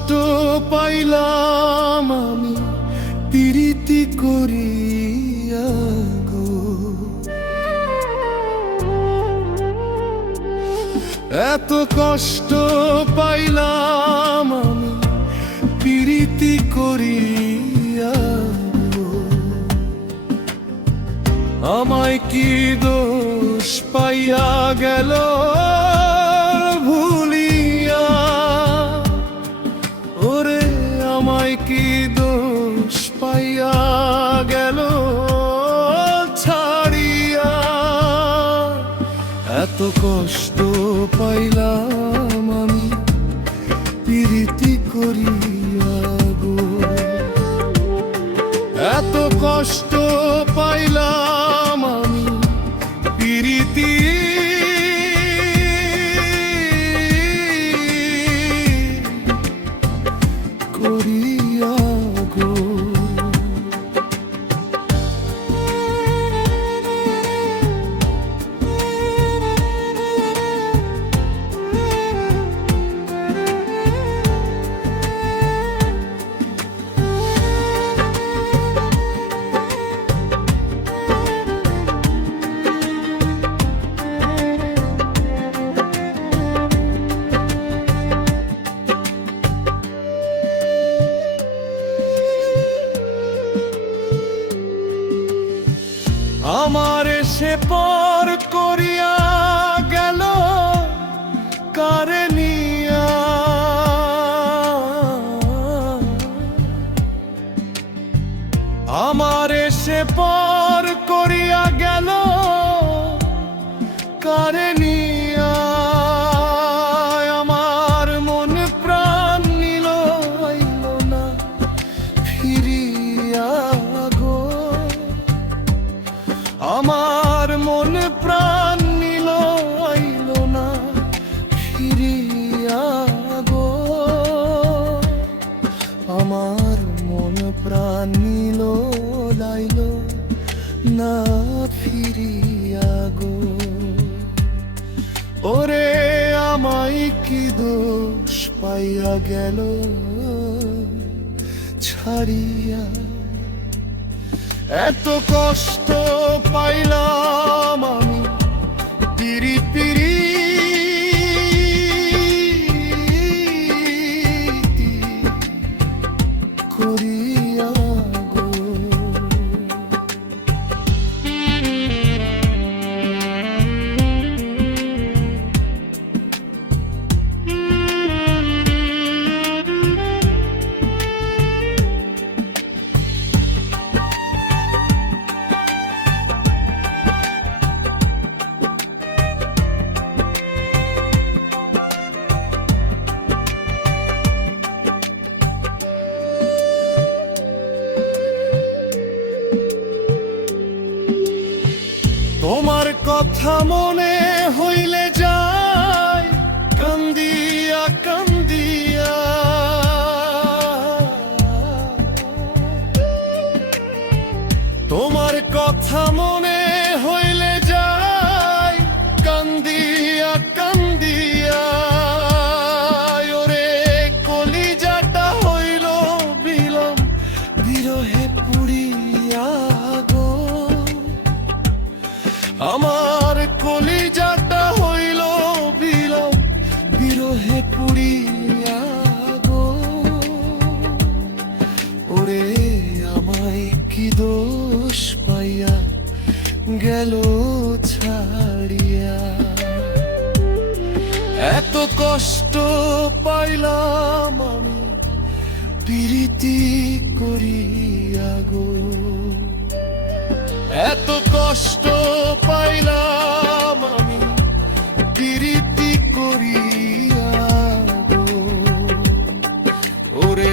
কষ্ট পাইলাম আমি প্রীতি করিয়া গো। এত কষ্ট পাইলাম আমি প্রীতি করিয়া গো। আমায় কি দোষ পাইয়া গেল ভুলিয়া, ওরে আমায় কি দোষ পাইয়া গেল ছাড়িয়া। এত কষ্ট পাইলাম আমি প্রীতি করিয়া গো। এত কষ্ট পাইলাম আমি প্রীতি করিয়া গো। আমার সে পর করিয়া গেল কারে নিয়া, আমার সে পর করিয়া গেল কারে নিয়া। আমার মন প্রাণ নিল আইল না ফিরিয়া গো। আমার মন প্রাণ নিল আইল না ফিরিয়া গো। আমার মন প্রাণ নিল লাইল না ফিরিয়া গো। ওরে আমায় কি দোষ পাইয়া গেল ছাড়িয়া। এত কষ্ট পাইলাম আমি প্রীতি করিয়া গো। তোমার কথা মনে হইলে যায় কান্দিয়া কান্দিয়া। তোমার কথা মনে হইলে যায় কান্দিয়া কান্দিয়া। ওরে কলিজাটা হইল বিলাম বিরহে পুড়িয়া গো। আমার কলিজাটা হইল বিলাম বিরহে পুড়িয়া গো। ওরে আমায় কি দোষ পাইয়া গেল ছাড়িয়া। এত কষ্ট পাইলাম আমি প্রীতি করিয়া গো। এত কষ্ট পাইলাম আমি প্রীতি করিয়া গো। ওরে